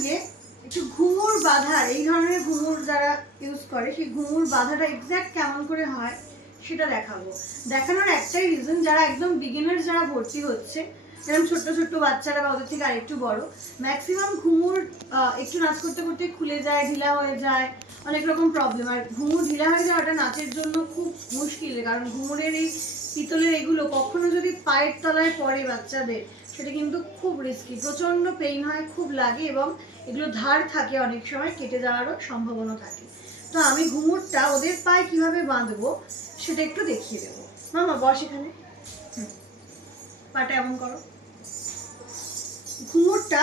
আজকে একটু ঘুঙুর বাঁধার, এই ধরনের ঘুঙুর যারা ইউজ করে সেই ঘুঙুর বাঁধাটা এক্স্যাক্ট কেমন করে হয় সেটা দেখাবো। দেখানোর একটাই রিজন, যারা একদম বিগিনার যারা ভর্তি হচ্ছে, যেমন ছোট্ট ছোট্ট বাচ্চারা বা ওদের থেকে আরেকটু বড়, ম্যাক্সিমাম ঘুঙুর একটু নাচ করতে করতে খুলে যায়, ঢিলা হয়ে যায়, অনেক রকম প্রবলেম। আর ঘুঙুর ঢিলা হয়ে যাওয়াটা নাচের জন্য খুব মুশকিল, কারণ ঘুঙুরের এই পিতলের এগুলো কখনো যদি পায়ের তলায় পড়ে বাচ্চাদের, সেটা কিন্তু খুব রিস্কি, প্রচণ্ড পেইন হয়, খুব লাগে, এবং এগুলো ধার থাকে, অনেক সময় কেটে যাওয়ারও সম্ভাবনা থাকে। তো আমি ঘুঙুরটা ওদের পায়ে কিভাবে বাঁধবো সেটা একটু দেখিয়ে দেবো। মামা বস এখানে, পাটা এমন করো, ঘুঙুরটা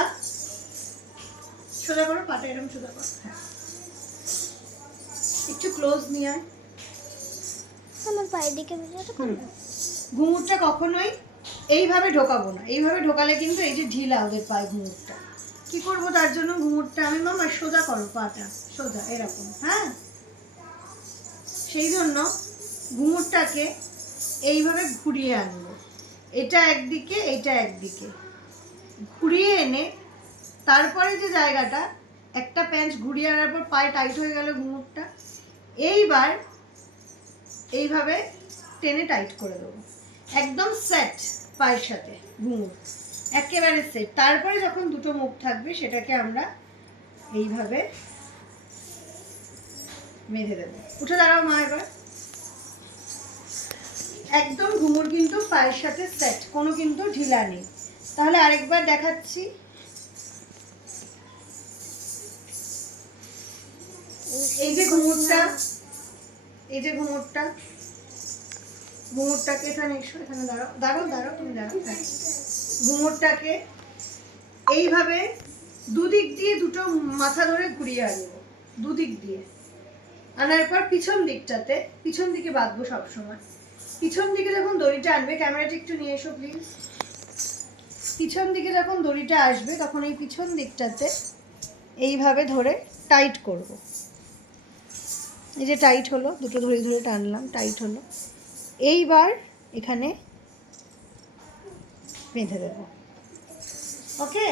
সোজা করো, পাটা এরকম সোজা করো, হ্যাঁ একটু ক্লোজ নিয়ে আয় আমার পায়ের দিকে। ঘুঙুরটা কখনোই এইভাবে ঢোকাবো না, এইভাবে ঢোকালে কিন্তু এই যে ঢিলা ওদের পায়ে ঘুঙুরটা, কি করবো তার জন্য ঘুঙুরটা আমি, মামা সোজা করো পাটা, সোজা এরকম, হ্যাঁ সেই জন্য ঘুঙুরটাকে এইভাবে ঘুরিয়ে আনবো, এটা একদিকে এটা একদিকে ঘুরিয়ে এনে, তারপরে যে জায়গাটা একটা প্যাঁচ ঘুরিয়ে আনার পর পায়ে টাইট হয়ে গেল ঘুঙুরটা, এইবার এইভাবে টেনে টাইট করে দেবো, একদম সেট পায়ের সাথে ঘুঙুর একেবারে সেট। তারপরে যখন দুটো মুখ থাকবে সেটাকে আমরা এইভাবে বেঁধে দেবো। উঠে দাঁড়াও মা এবার, একদম ঘুঙুর কিন্তু পায়ের সাথে সেট, কোনো কিন্তু ঢিলা নেই। তাহলে আরেকবার দেখাচ্ছি, এই যে ঘুঙুরটা, এই যে ঘুঙুরটা, ঘুঙুরটাকে এখানে এসো, এখানে দাঁড়াও দাঁড়াও দাঁড়াও তুমি দাঁড়াও, হ্যাঁ ঘুঙুরটাকে এইভাবে দুদিক দিয়ে দুটো মাথা ধরে ঘুরিয়ে আনবো, দুদিক দিয়ে আনার পর পিছন দিকটাতে, পিছন দিকে বাঁধবো সবসময়। পিছন দিকে যখন দড়িটা আনবে, ক্যামেরাটা একটু নিয়ে এসো প্লিজ, পিছন দিকে যখন দড়িটা আসবে তখন এই পিছন দিকটাতে এইভাবে ধরে টাইট করব। এই যে টাইট হলো, দুটো ধরে ধরে টানলাম, টাইট হলো, এইবার এখানে বেঁধে দেবো। ওকে।